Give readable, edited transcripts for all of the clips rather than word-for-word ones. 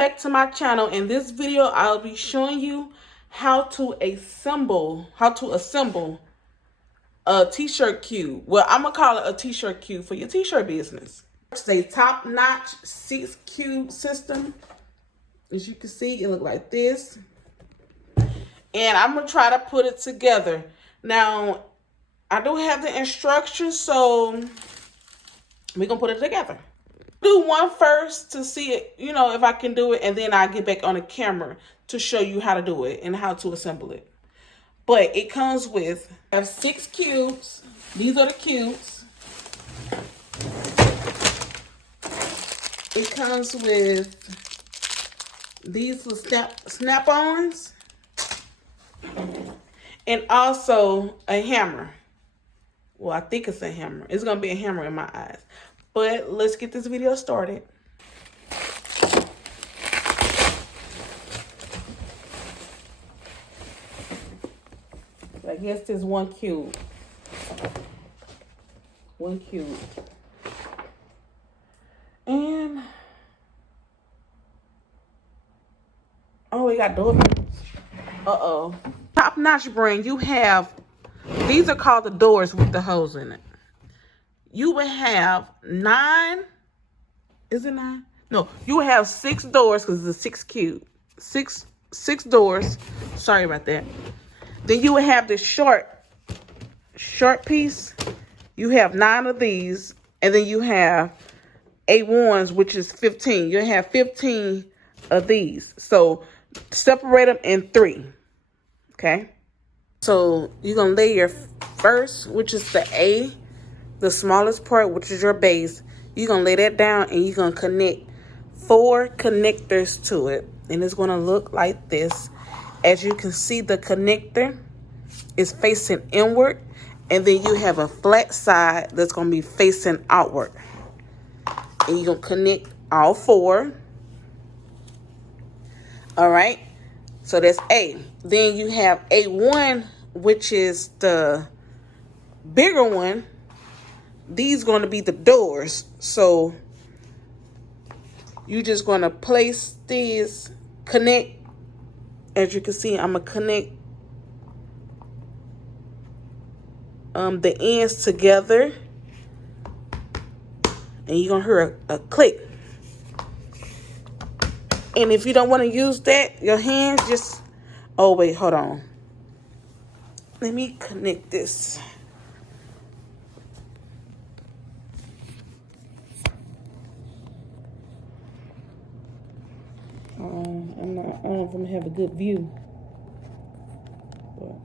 Back to my channel. In this video, I'll be showing you how to assemble a t-shirt cube. Well, I'm gonna call it a t-shirt cube for your t-shirt business. It's a top-notch 6-cube system. As you can see, it looks like this. And I'm gonna try to put it together. Now, I do have the instructions, so we're gonna put it together. Do one first to see it, if I can do it, and then I'll get back on the camera to show you how to do it and how to assemble it. But it comes with, I have 6 cubes. These are the cubes. It comes with these little snap-ons and also a hammer. Well, I think it's a hammer. It's gonna be a hammer in my eyes. But let's get this video started. I guess there's one cube. One cube. And oh, we got doorbells. Uh-oh. Top Notch brand, you have, these are called the doors with the holes in it. You would have 9, is it 9? No, you would have 6 doors because it's a 6 cube. Six doors. Sorry about that. Then you would have this short piece. You have 9 of these. And then you have A1s, which is 15. You have 15 of these. So separate them in 3. Okay. So you're going to lay your first, which is the A, the smallest part, which is your base. You're going to lay that down and you're going to connect 4 connectors to it. And it's going to look like this. As you can see, the connector is facing inward. And then you have a flat side that's going to be facing outward. And you're going to connect all 4. All right. So that's A. Then you have A1, which is the bigger one. These going to be the doors. So you're just going to place these, connect. As you can see, I'm going to connect the ends together. And you're going to hear a click. And if you don't want to use that, your hands just... Oh, wait, hold on. Let me connect this. I don't know if I'm going to have a good view. But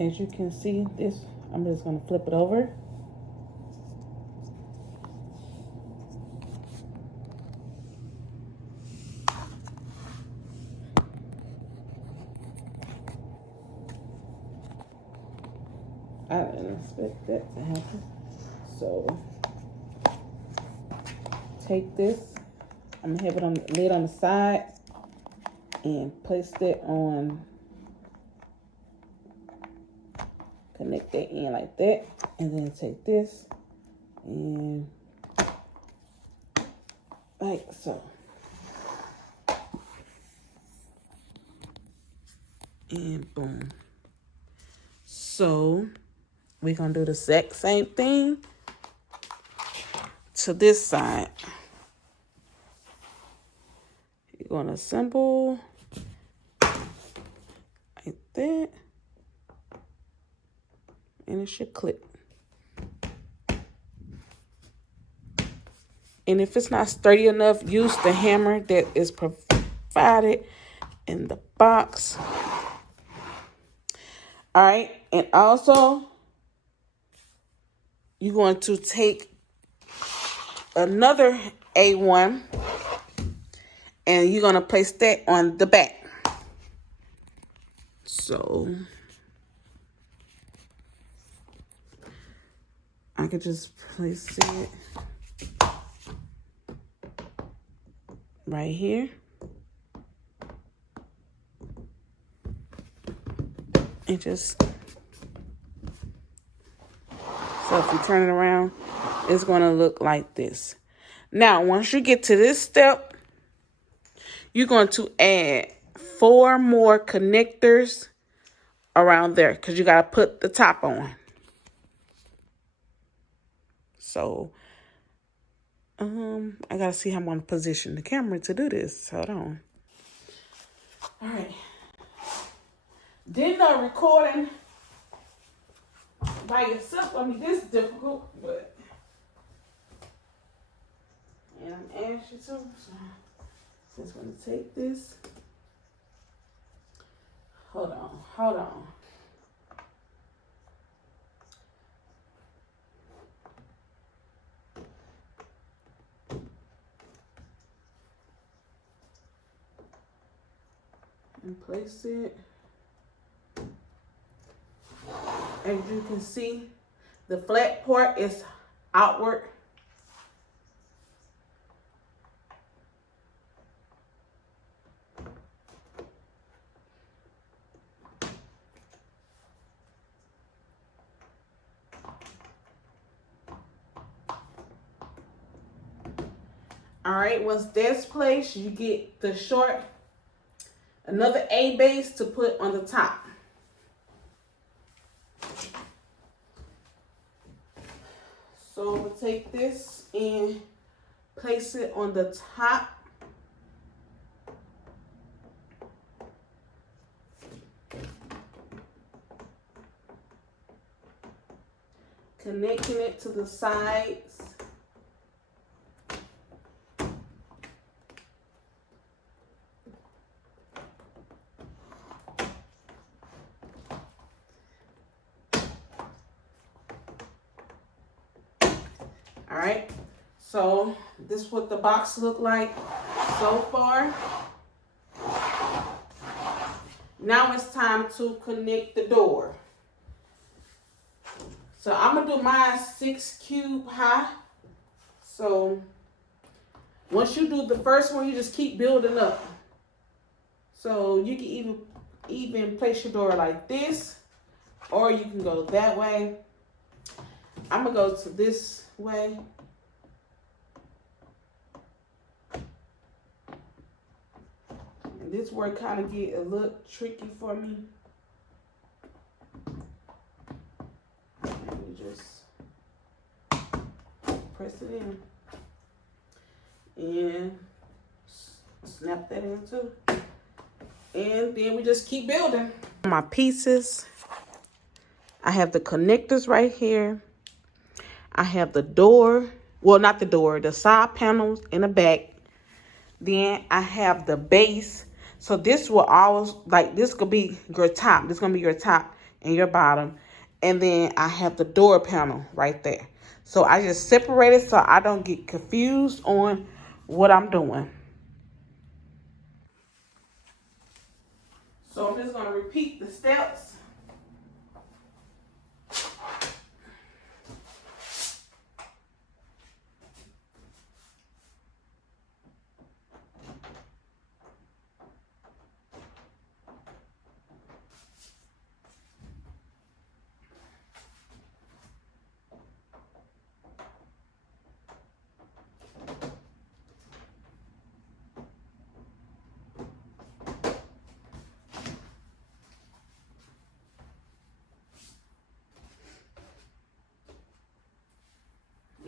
as you can see, this, I'm just going to flip it over. I didn't expect that to happen. So take this. I'm gonna have it on the lid on the side and place that on. Connect that in like that, and then take this and like so. And boom. So we're going to do the exact same thing to this side. You're going to assemble like that. And it should click. And if it's not sturdy enough, use the hammer that is provided in the box. All right. And also, you're going to take another A1 and you're going to place that on the back. So I could just place it right here. And just So if you turn it around, it's going to look like this. Now, once you get to this step, you're going to add 4 more connectors around there because you got to put the top on. So, I got to see how I'm going to position the camera to do this. Hold on. All right. Didn't know recording by yourself, I mean, this is difficult, but, and I'm anxious too, so just going to take this. Hold on. And place it. As you can see, the flat part is outward. All right, once that's placed, you get the short, another A base to put on the top. So we'll take this and place it on the top. Connecting it to the sides. All right, so this is what the box look like so far. Now it's time to connect the door. So I'm gonna do mine 6 cube high. So once you do the first one, you just keep building up. So you can even place your door like this, or you can go that way. I'm gonna go to this way. And this work kind of get a little tricky for me. And you just press it in. And snap that in too. And then we just keep building. My pieces. I have the connectors right here. I have the door. Well, not the door. The side panels in the back. Then I have the base. So this will always, like, this could be your top. This is going to be your top and your bottom. And then I have the door panel right there. So I just separate it so I don't get confused on what I'm doing. So I'm just going to repeat the steps.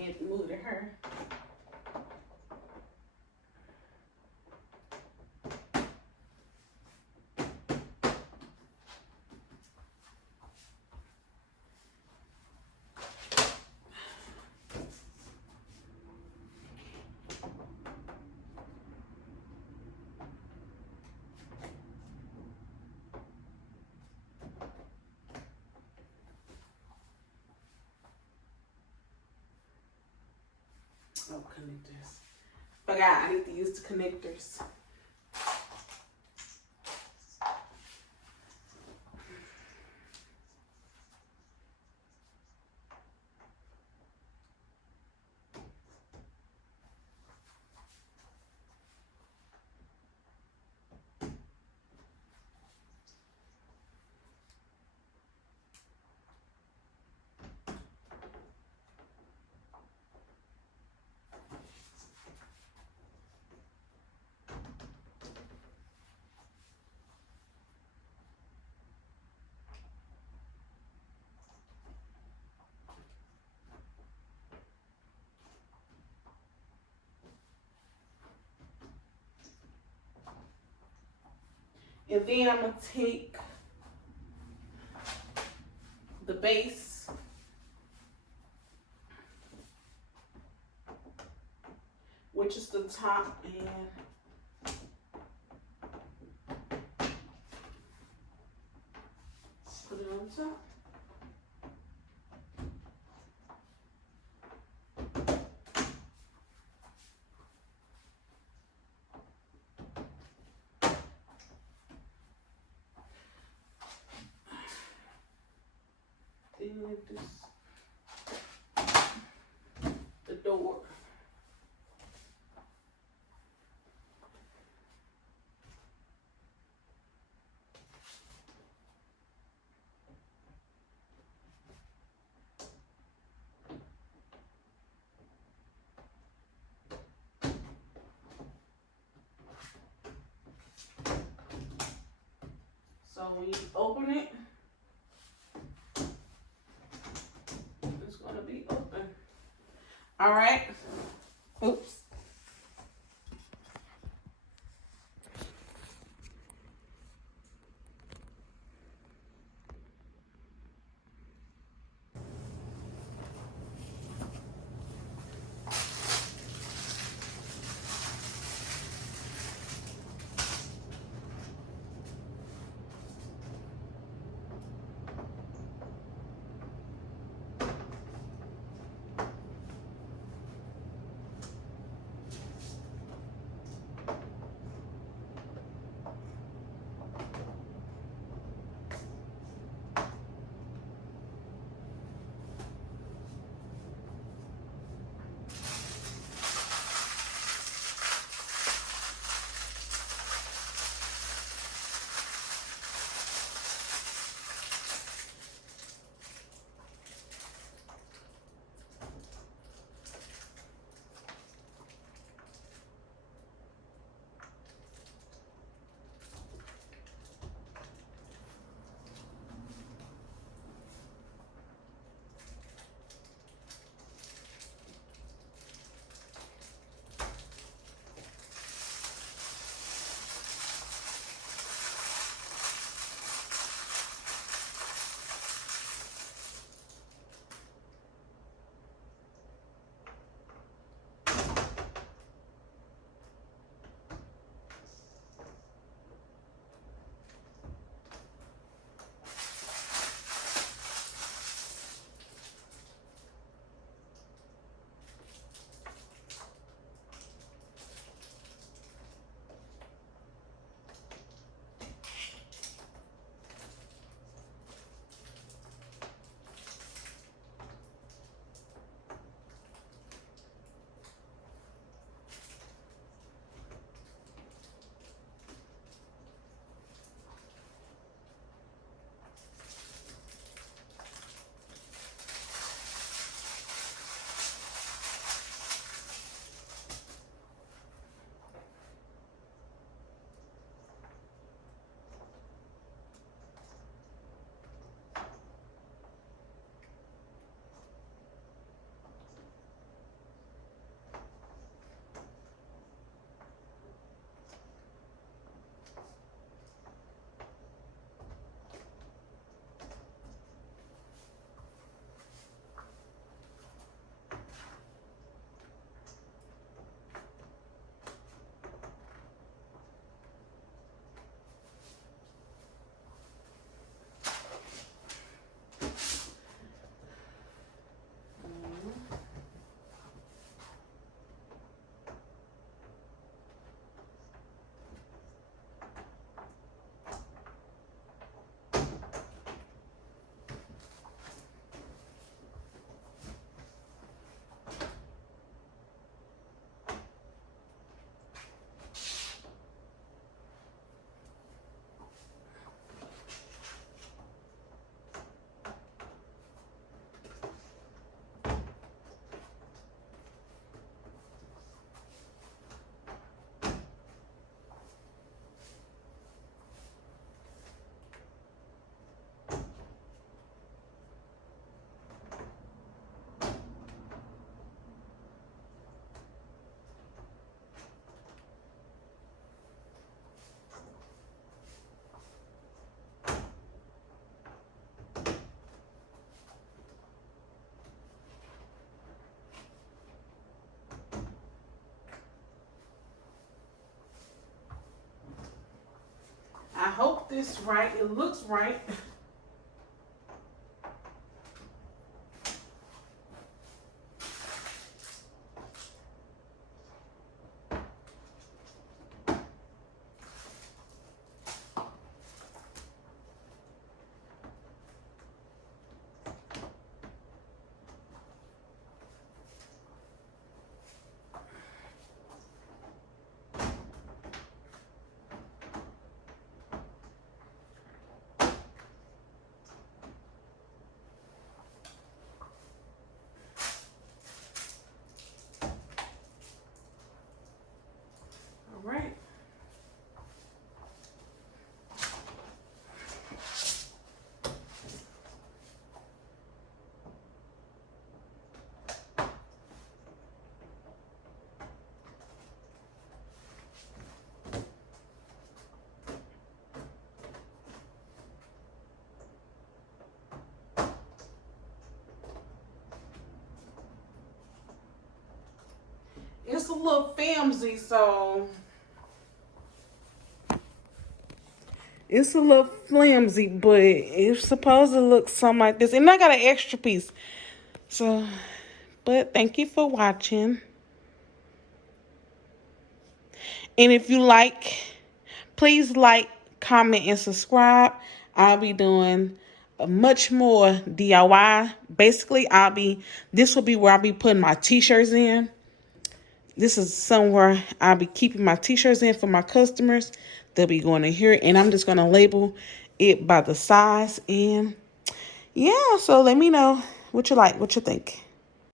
And move to her. Oh, connectors. Forgot, I need to use the connectors. And then I'm going to take the base, which is the top, and put it on top. Then the door. So when you open it, it's going to be open. All right. Oops. this right. It looks right. All right. It's a little flimsy, so it's a little flimsy, but it's supposed to look something like this. And I got an extra piece. So, but thank you for watching. And if you like, please like, comment, and subscribe. I'll be doing much more DIY. Basically, this will be where I'll be putting my t-shirts in. This is somewhere I'll be keeping my t-shirts in for my customers. They'll be going to here, and I'm just going to label it by the size. And yeah, so let me know what you like, what you think.